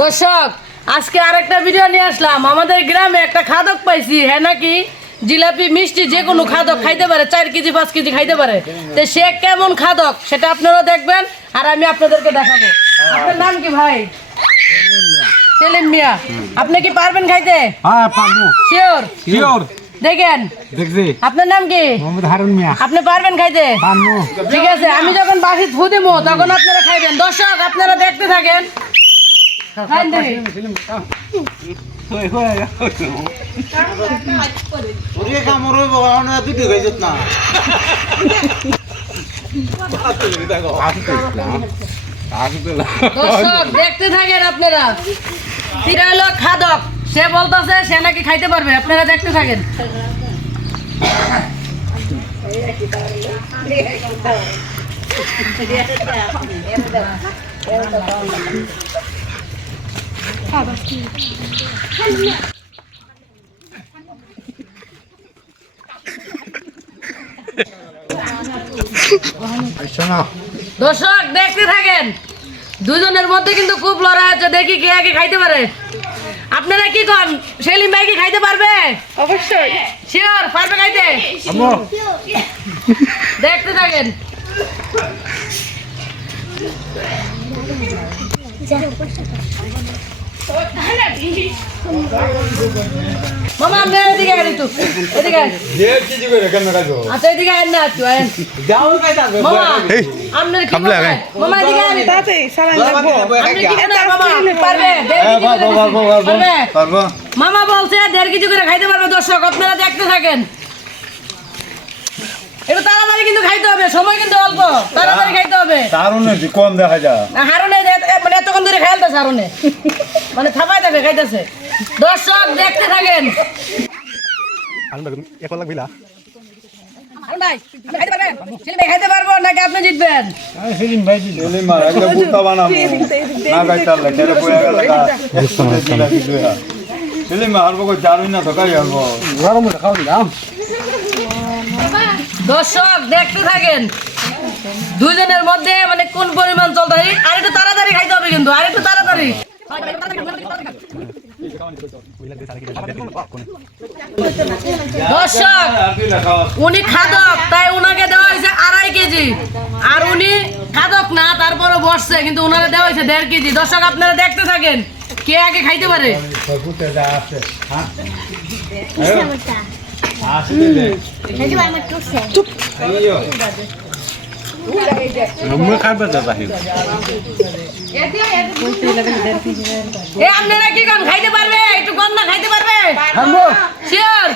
দর্শক আজকে আরেকটা ভিডিও নিয়ে আসলাম। আমাদের গ্রামে একটা খাদক পাইছি, হ্যাঁ নাকি জিলাপি মিষ্টি যে কোনো খাদক খাইতে পারে, 4 কেজি 5 কেজি খাইতে পারে। তো সে কেমন খাদক সেটা আপনারা দেখবেন আর আমি আপনাদেরকে দেখাবো। আপনার নাম কি ভাই? সেলিম মিয়া। আপনি কি পারবেন খাইতে? হ্যাঁ পারবো। শিওর? শিওর। দেখেন দেখছি। আপনার নাম কি? মোহাম্মদ হারুন মিয়া। আপনি পারবেন খাইতে? পারবো। ঠিক আছে, আমি যখন বাসি থু দেবো তখন আপনারা খাইবেন। দর্শক আপনারা দেখতে থাকেন। খাইন দেখি। দর্শক দেখতে থাকেন আপনারা। এটা হলো খাদক, সে বলতেছে সে নাকি খাইতে পারবে, আপনারা দেখতে থাকেন। দর্শক দেখতে থাকেন, দুজনের মধ্যে কিন্তু খুব লড়াই আছে, দেখি কে আগে খাইতে পারে। আপনারা কি কন, সেলিম ভাই কি খাইতে পারবে? অবশ্যই শিওর পারবে খাইতে? দেখতে থাকেন। মামা আপনি এদিকে আন একটু, এদিকে আন। আচ্ছা এদিকে আন না একটু, আন। মামা আপনার কি মনে হয়? মামা এদিকে আন। আপনি কি মনে হয় মামা? পারবে? পারবে? মামা বলছে 1.5 কেজি করে খাইতে পারবে। দর্শক আপনারা দেখতে থাকেন। এটা তাড়াতাড়ি কিন্তু খাইতে হবে, সময় কিন্তু অল্প, তাড়াতাড়ি খাইতে হবে। হারুনে কম দেখা যায়। হারুনে মানে এতক্ষণ ধরে খাইতেছে, হারুনে মানে থাপাই থাকে খাইতেছে। দর্শক দেখতে থাকেন। হারুন ভাই খাইতে পারবেন? সেলিম ভাই খাইতে পারবো নাকি আপনি জিতবেন? সেলিম ভাই জিতবে। সেলিম মার একটা বুতা বানাবো না গাইতাল লেখা পড়ে গেল কা সেলিম মার বকো জারুই না তো কাই আলবো গরম খাও দিলাম। দর্শক দেখতে থাকেন, দুজনের মধ্যে মানে কোন পরিমাণ চলতে হয়। আর একটু তাড়াতাড়ি খাইতে হবে কিন্তু, আর একটু তাড়াতাড়ি। দর্শক উনি খাদক, তাই উনাকে দেওয়া হয়েছে 2.5 কেজি, আর উনি খাদক না তারপরও বসছে, কিন্তু উনারে দেওয়া হয়েছে 1.5 কেজি। দর্শক আপনারা দেখতে থাকেন কে আগে খাইতে পারে। আপনারা কি কন খাইতে পারবে? একটু কন না খাইতে পারবে? শিওর?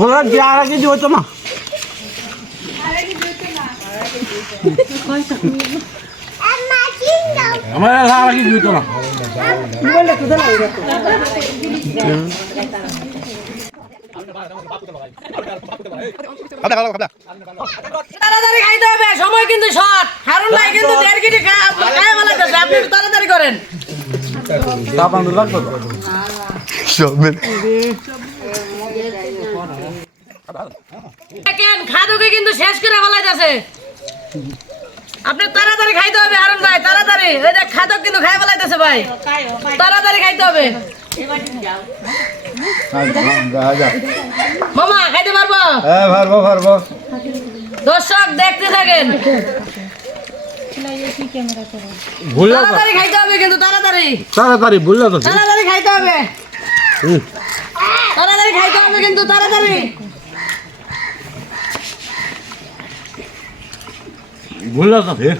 বলা যে আর আগে যে হতো না আমার আর আগে হতো না। তাড়াতাড়ি খাইতে হবে, সময় কিন্তু শর্ট। হারুন ভাই কিন্তু 1.5 কেজি খায় ফেলাইতেছে, আপনি একটু তাড়াতাড়ি করেন। দেখেন খাদুকে কিন্তু শেষ করে ফেলাইতেছে। আপনি তাড়াতাড়ি খাইতে হবে হারুন ভাই, তাড়াতাড়ি। এই দেখ খাদক কিন্তু খাই ফেলাইতেছে ভাই, তাড়াতাড়ি খাইতে হবে। মামা খাইতে পারবো? হ্যাঁ পারবো পারবো। দর্শক দেখতে থাকেন, তাড়াতাড়ি খাইতে হবে কিন্তু, তাড়াতাড়ি তাড়াতাড়ি বললা তো তাড়াতাড়ি খাইতে হবে, তাড়াতাড়ি খাইতে হবে কিন্তু, তাড়াতাড়ি। বললা তো ফের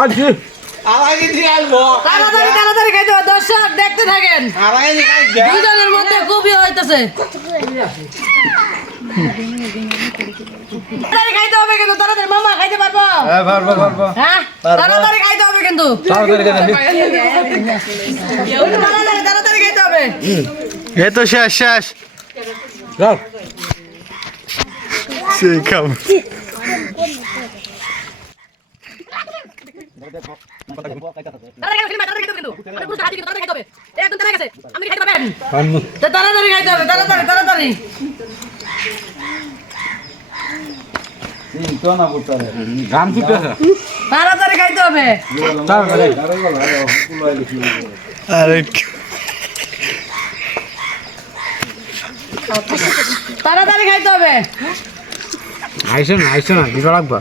আজকে তাড়াতাড়ি তাড়াতাড়ি খাইতে হবে। দর্শক দেখতে থাকেন, দুজনের মধ্যে খুবই হইতেছে। তাড়াতাড়ি খাইতে হবে কিন্তু, তাড়াতাড়ি। মামা খাইতে পারবো? হ্যাঁ পারবো পারবো। হ্যাঁ তাড়াতাড়ি খাইতে হবে কিন্তু, তাড়াতাড়ি তাড়াতাড়ি তাড়াতাড়ি খাইতে হবে। এই তো শেষ শেষ যাও সেই কাম তাড়াতাড়ি খাইতে হবে কিন্তু আপনি পুরো হাতি কিন্তু তাড়াতাড়ি খাইতে হবে একদম তাড়াতাড়ি গেছে আপনি খাইতে পারবেন তাড়াতাড়ি খাইতে হবে তাড়াতাড়ি তো না পুত্রে গান ফুটেছে তাড়াতাড়ি খাইতে হবে আরে তাড়াতাড়ি খাইতে হবে আইসো না দিবা লাগবে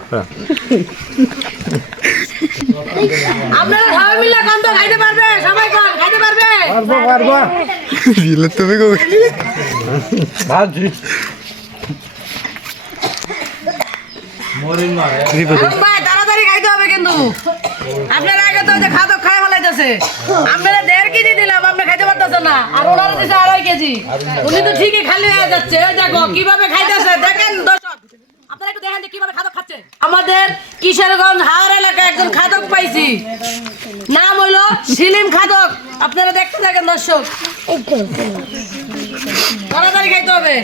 আপনারা সবাই মিলে কোন তো খাইতে পারবে সবাই কোন খাইতে পারবে পারবো দিলে তুমি কো ভাজি মরিন মারে আরে ভাই তাড়াতাড়ি খাইতে হবে কিন্তু আপনারা আগে তো যে খাদক খাই ফেলাইতেছে আপনারা 1.5 কেজি দিলাম আপনি খাইতে পারতেছেন না আর ওনারা দিছে 2.5 কেজি উনি তো ঠিকই খালি হয়ে যাচ্ছে ওই দেখো কিভাবে খাইতেছে দেখেন দর্শক আপনারা একটু দেখেন যে কিভাবে খাদক খাচ্ছে আমাদের কিশোরগঞ্জ হাওড় এলাকায় একজন খাদক পাইছি নাম হইলো সিলিম খাদক আপনারা দেখতে থাকেন দর্শক তাড়াতাড়ি খাইতে হবে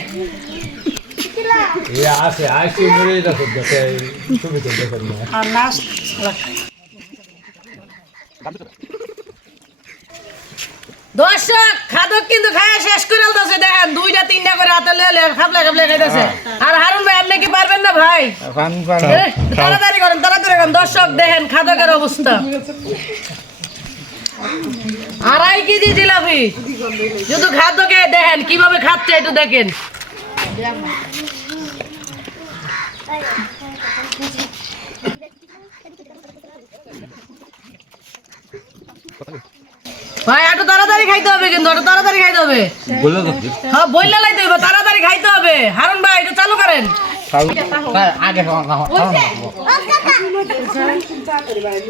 আসে মরে যাচ্ছে দেখে ছবি তো দেখেন না আর লাস্ট দর্শক খাদক কিন্তু খাওয়া শেষ করে আলতাছে দেখেন 2টা 3টা করে হাতে লেলে খাবলা খাইতেছে আর হারুন ভাই আপনি কি পারবেন না ভাই তাড়াতাড়ি করেন দর্শক দেখেন খাদকের অবস্থা 2.5 কেজি জিলাপি শুধু খাদকে দেখেন কিভাবে খাচ্ছে একটু দেখেন ভাই একটু তাড়াতাড়ি খাইতে হবে কিন্তু একটু তাড়াতাড়ি খাইতে হবে হ্যাঁ বললে লাইতে হবে তাড়াতাড়ি খাইতে হবে হারুন ভাই একটু চালু করেন আগে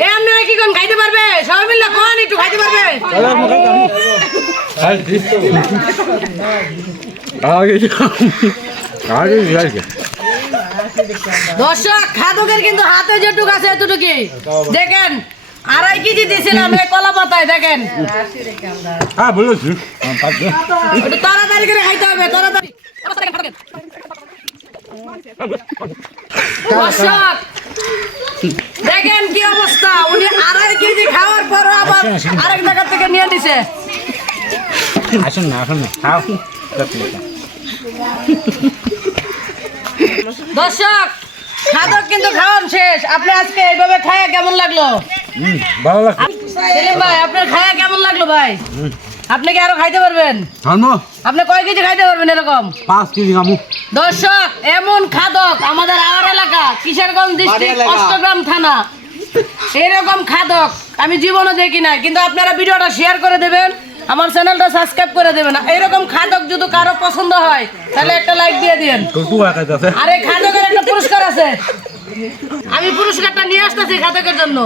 এ আপনারা কি কোন খাইতে পারবে সবাই মিলে কোন একটু খাইতে পারবে দর্শক খাদকের কিন্তু হাতে যেটুক আছে এতটুকুই দেখেন 2.5 কেজি দিয়েছিলাম এই কলা পাতায় দেখেন হ্যাঁ বলেছি একটু তাড়াতাড়ি করে খাইতে হবে তাড়াতাড়ি দর্শক দেখেন কি অবস্থা উনি 2.5 কেজি খাওয়ার পর আবার আরেক জায়গা থেকে নিয়ে নিছে আসুন না খাও দর্শক খাদক কিন্তু খাওয়ান শেষ আপনি আজকে এইভাবে খায়া কেমন লাগলো ভালো লাগছে সেলিম ভাই আপনার খায়া কেমন লাগলো ভাই আপনি কি আরো খাইতে পারবেন আপনি কয় কেজি খাইতে পারবেন এরকম 5 কেজি খামু দর্শক এমন খাদক আমাদের আওয়ার এলাকা কিশোরগঞ্জ ডিস্ট্রিক্ট অষ্টগ্রাম থানা এরকম খাদক আমি জীবনে দেখি নাই কিন্তু আপনারা ভিডিওটা শেয়ার করে দেবেন আমার চ্যানেলটা সাবস্ক্রাইব করে দেবেন এরকম খাদক যদি কারো পছন্দ হয় তাহলে একটা লাইক দিয়ে দিন আরে খাদকের একটা পুরস্কার আছে আমি পুরস্কারটা নিয়ে আসতেছি খাদকের জন্য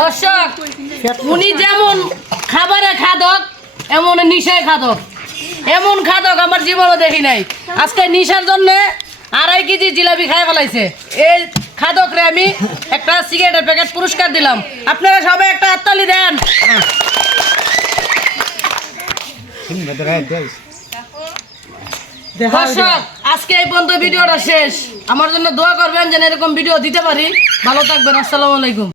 দর্শক উনি যেমন খাবারে খাদক এমন নিশায় খাদক এমন খাদক আমার জীবনে দেখি নাই আজকে নিশার জন্য 2.5 কেজি জিলাপি খাই ফেলাইছে এই খাদকরে আমি একটা সিগারেটের প্যাকেট পুরস্কার দিলাম আপনারা সবাই একটা হাততালি দেন দর্শক আজকে এই পর্যন্ত ভিডিওটা শেষ আমার জন্য দোয়া করবেন যেন এরকম ভিডিও দিতে পারি ভালো থাকবেন আসসালামু আলাইকুম